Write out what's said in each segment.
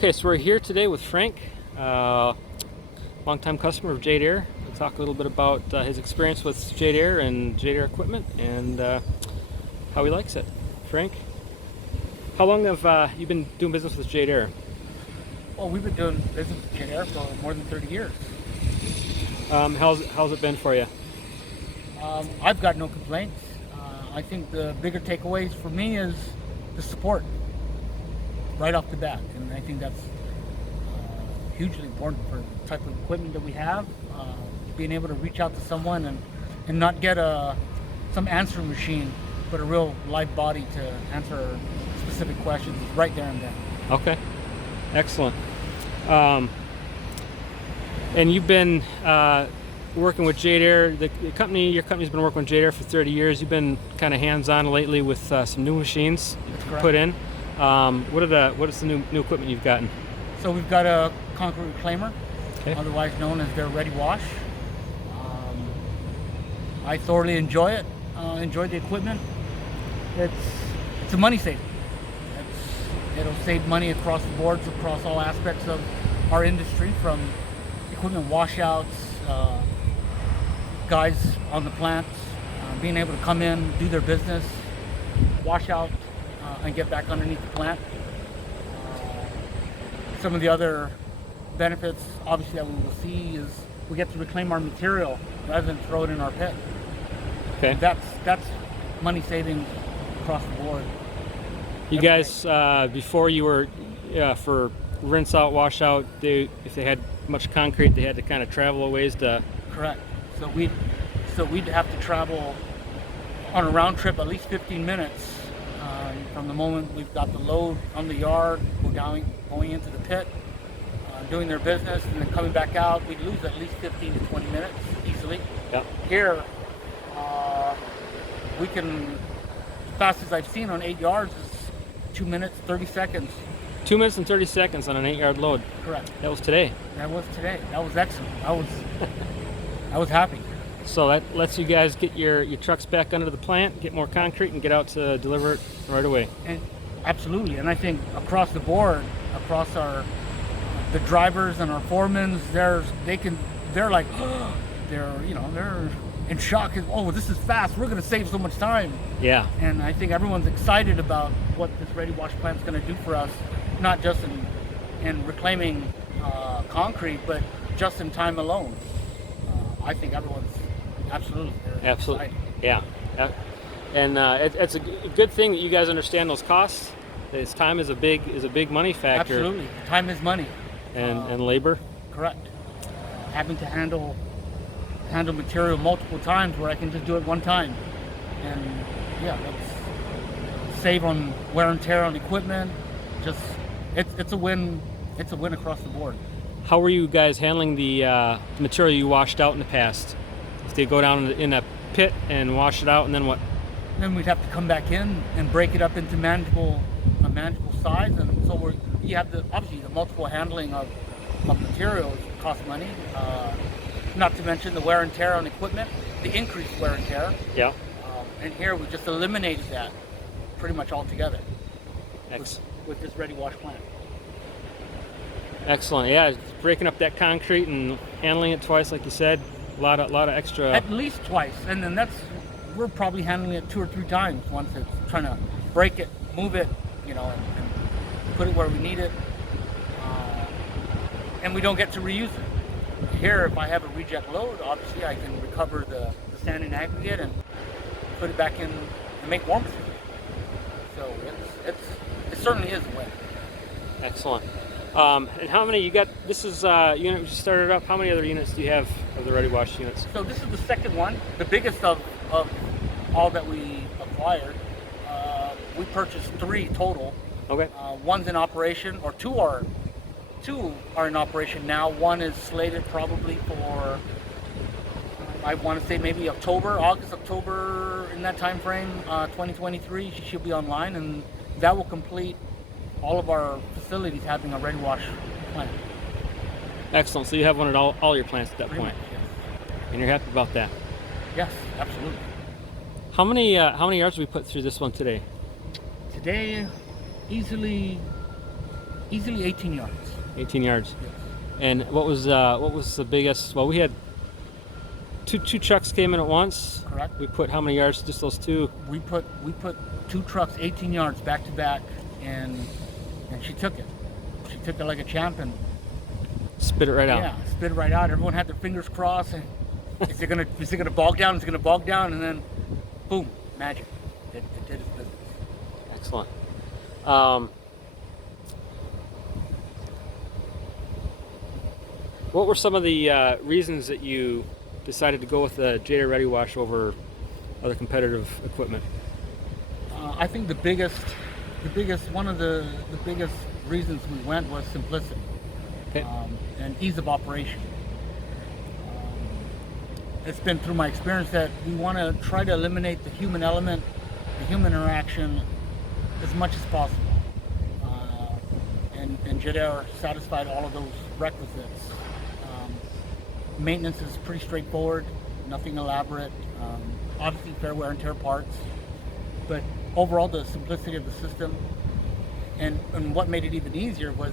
Okay, so we're here today with Frank, longtime customer of JADAIR. We'll talk a little bit about his experience with JADAIR and JADAIR equipment and how he likes it. Frank, how long have you been doing business with JADAIR? Well, we've been doing business with JADAIR for more than 30 years. How's it been for you? I've got no complaints. I think the bigger takeaways for me is the support right off the bat, and I think that's hugely important for the type of equipment that we have. Being able to reach out to someone and not get some answering machine, but a real live body to answer specific questions right there and then. Okay, excellent. And you've been working with JADAIR. Your company's been working with JADAIR for 30 years. You've been kind of hands-on lately with some new machines put in. What is the new equipment you've gotten? So we've got a concrete reclaimer, okay, otherwise known as JADAIR REDI-WASH. I thoroughly enjoy it. Enjoy the equipment. It's a money saver. It'll save money across the boards, across all aspects of our industry, from equipment washouts, guys on the plant being able to come in, do their business, wash out, and get back underneath the plant. Some of the other benefits, obviously, that we will see is we get to reclaim our material rather than throw it in our pit. Okay. That's money savings across the board. You guys, before you were for rinse out, wash out, if they had much concrete, they had to kind of travel a ways to. Correct. So we'd have to travel on a round trip at least 15 minutes from the moment we've got the load on the yard, going into the pit, doing their business, and then coming back out. We'd lose at least 15 to 20 minutes easily. Yep. Here, we can, as fast as I've seen on 8 yards, is 2 minutes 30 seconds. 2 minutes and 30 seconds on an 8-yard load. Correct. That was today. That was today. That was excellent. I was happy. So that lets you guys get your trucks back under the plant, get more concrete, and get out to deliver it right away. And absolutely. And I think across the board, across the drivers and our foremans, they're like, they're in shock. Oh, this is fast. We're going to save so much time. Yeah. And I think everyone's excited about what this REDI-WASH plant is going to do for us, not just in reclaiming concrete, but just in time alone. I think everyone's absolutely excited. Yeah. And it's a good thing that you guys understand those costs. This time is a big money factor. Absolutely, time is money. And labor. Correct. Having to handle material multiple times where I can just do it one time, and yeah, that's save on wear and tear on equipment. Just it's a win. It's a win across the board. How were you guys handling the material you washed out in the past? Did they go down in a pit and wash it out, and then what? Then we'd have to come back in and break it up into manageable size, and so you have obviously the multiple handling of materials cost money. Not to mention the wear and tear on equipment, the increased wear and tear. Yeah. And here we just eliminated that pretty much altogether with this REDI-WASH plant. Excellent. Yeah, breaking up that concrete and handling it twice, like you said, a lot of extra. At least twice, and then we're probably handling it 2 or 3 times once it's trying to break it, move it, and put it where we need it, and we don't get to reuse it. Here, if I have a reject load, obviously I can recover the sand and aggregate and put it back in and make more material. So it certainly is a win. Excellent. And how many you got? This is unit just started up. How many other units do you have of the REDI-WASH units? So this is the second one, the biggest of all that we acquired. We purchased 3 total. Okay. One's in operation, or two are in operation now. One is slated probably for, I want to say maybe August, October, in that time frame, 2023. She should be online, and that will complete all of our facilities having a REDI-WASH plant. Excellent. So you have one at all your plants at that Pretty point, much, yes. and you're happy about that. Yes, absolutely. How many yards did we put through this one today? Today, easily Easily 18 yards. 18 yards. Yes. And what was the biggest? Well, we had two trucks came in at once. Correct. We put how many yards? Just those two. We put 2 trucks 18 yards back to back, and she took it. She took it like a champ and Spit it right out. yeah, spit it right out. Everyone had their fingers crossed. And is it gonna bog down? Is it gonna bog down? And then, boom, magic. It did its business. Excellent. What were some of the reasons that you decided to go with the JADAIR REDI-WASH over other competitive equipment? I think one of the biggest reasons we went was simplicity. Okay. And ease of operation. It's been through my experience that we want to try to eliminate the human element, the human interaction, as much as possible. And JADAIR satisfied all of those requisites. Maintenance is pretty straightforward, nothing elaborate. Obviously fair wear and tear parts, but overall the simplicity of the system. And what made it even easier was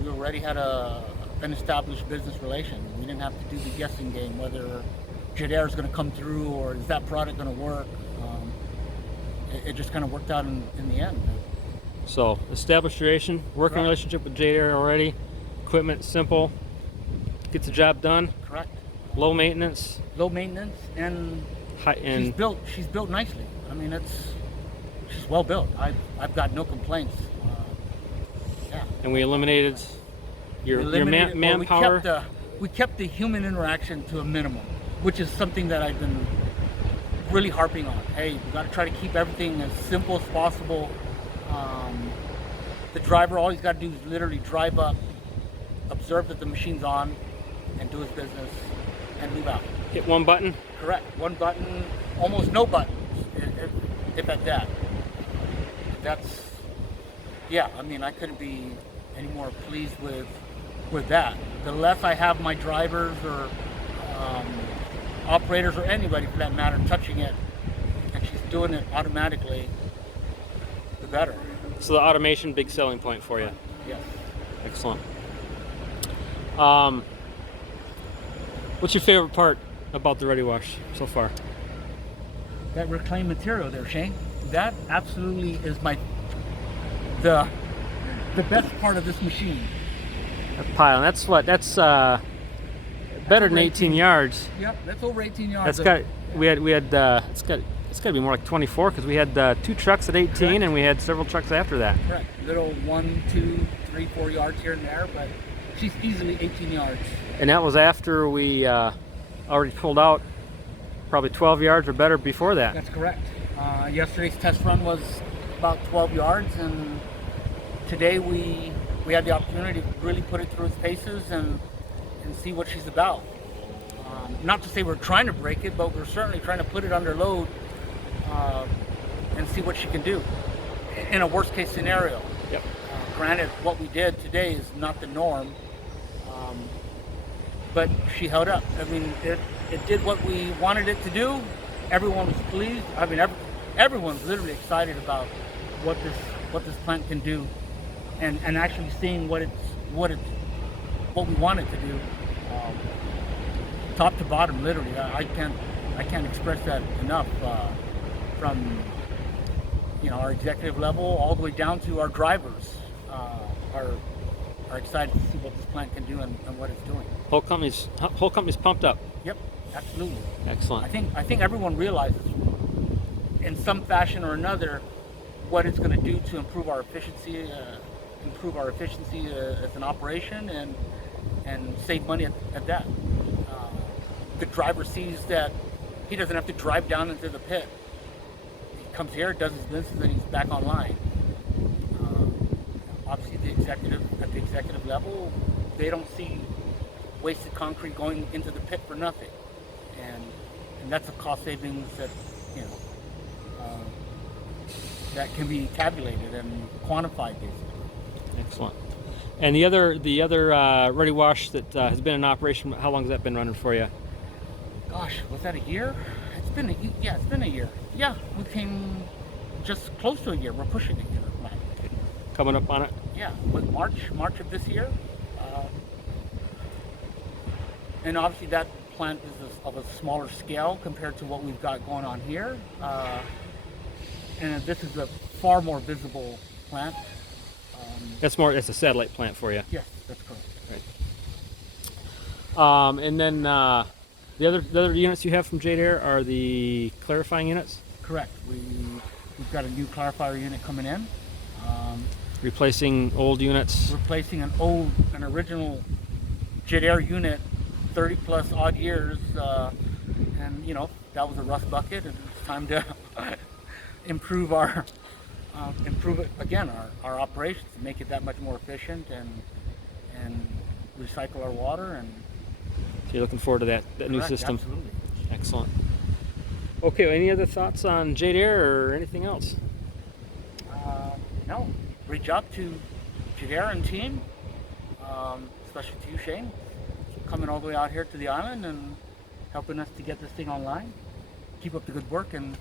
we already had an established business relation. We didn't have to do the guessing game whether JADAIR is going to come through or is that product going to work. It just kind of worked out in the end. So established relation, working Correct. relationship with JADAIR already. Equipment simple, gets the job done. Correct. Low maintenance. Low maintenance, and High, and she's built nicely. I mean, she's well built. I've got no complaints. Yeah. and we eliminated your manpower. We kept the human interaction to a minimum, which is something that I've been really harping on. Hey, we got to try to keep everything as simple as possible. The driver, all he's got to do is literally drive up, observe that the machine's on, and do his business, and move out. Hit one button. Correct. One button, almost no buttons, if at that. That's, yeah, I mean, I couldn't be any more pleased with that. The less I have my drivers or operators or anybody for that matter touching it, and she's doing it automatically, the better. So the automation, big selling point for you. Yes. Excellent. What's your favorite part about the REDI-WASH so far? That reclaimed material there, Shane. That absolutely is the best part of this machine. That pile. That's better than 18 yards. Yep, that's over 18 yards. It's got to be more like 24 because we had 2 trucks at 18. Correct. And we had several trucks after that. Correct. Little 1, 2, 3, 4 yards here and there, but she's easily 18 yards. And that was after we already pulled out probably 12 yards or better before that. That's correct. Yesterday's test run was about 12 yards, and today we had the opportunity to really put it through its paces and see what she's about. Not to say we're trying to break it, but we're certainly trying to put it under load and see what she can do in a worst case scenario. Yep. Granted, what we did today is not the norm, but she held up. I mean, it did what we wanted it to do. Everyone was pleased. I mean, everyone's literally excited about what this plant can do, and actually seeing what we want it to do, top to bottom. Literally, I can't express that enough. From our executive level all the way down to our drivers are excited to see what this plant can do and what it's doing. Whole company's pumped up. Yep, absolutely. Excellent. I think everyone realizes in some fashion or another what it's going to do to improve our efficiency as an operation and save money at that. The driver sees that he doesn't have to drive down into the pit. He comes here, does his business, and he's back online. Obviously, at the executive level, they don't see wasted concrete going into the pit for nothing, and that's a cost savings that that can be tabulated and quantified, basically. Excellent. And the other REDI-WASH that has been in operation, how long has that been running for you? Gosh, was that a year? It's been a year. Yeah, we came just close to a year. We're pushing a year. Coming up on it? Yeah, with March of this year. And obviously that plant is of a smaller scale compared to what we've got going on here. And this is a far more visible plant. That's a satellite plant for you. Yes, that's correct. Right. And then the other units you have from JADAIR are the clarifying units, Correct. We've got a new clarifier unit coming in, replacing old units. replacing an original JADAIR unit, 30 plus odd years, and you know that was a rust bucket, and it's time to improve it again, our operations, to make it that much more efficient and recycle our water. And So you're looking forward to that new correct, system. absolutely. Excellent. Okay, any other thoughts on JADAIR or anything else? No, great job to JADAIR and team, especially to you, Shane, coming all the way out here to the island and helping us to get this thing online. Keep up the good work, and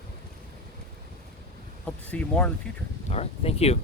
hope to see you more in the future. All right, thank you.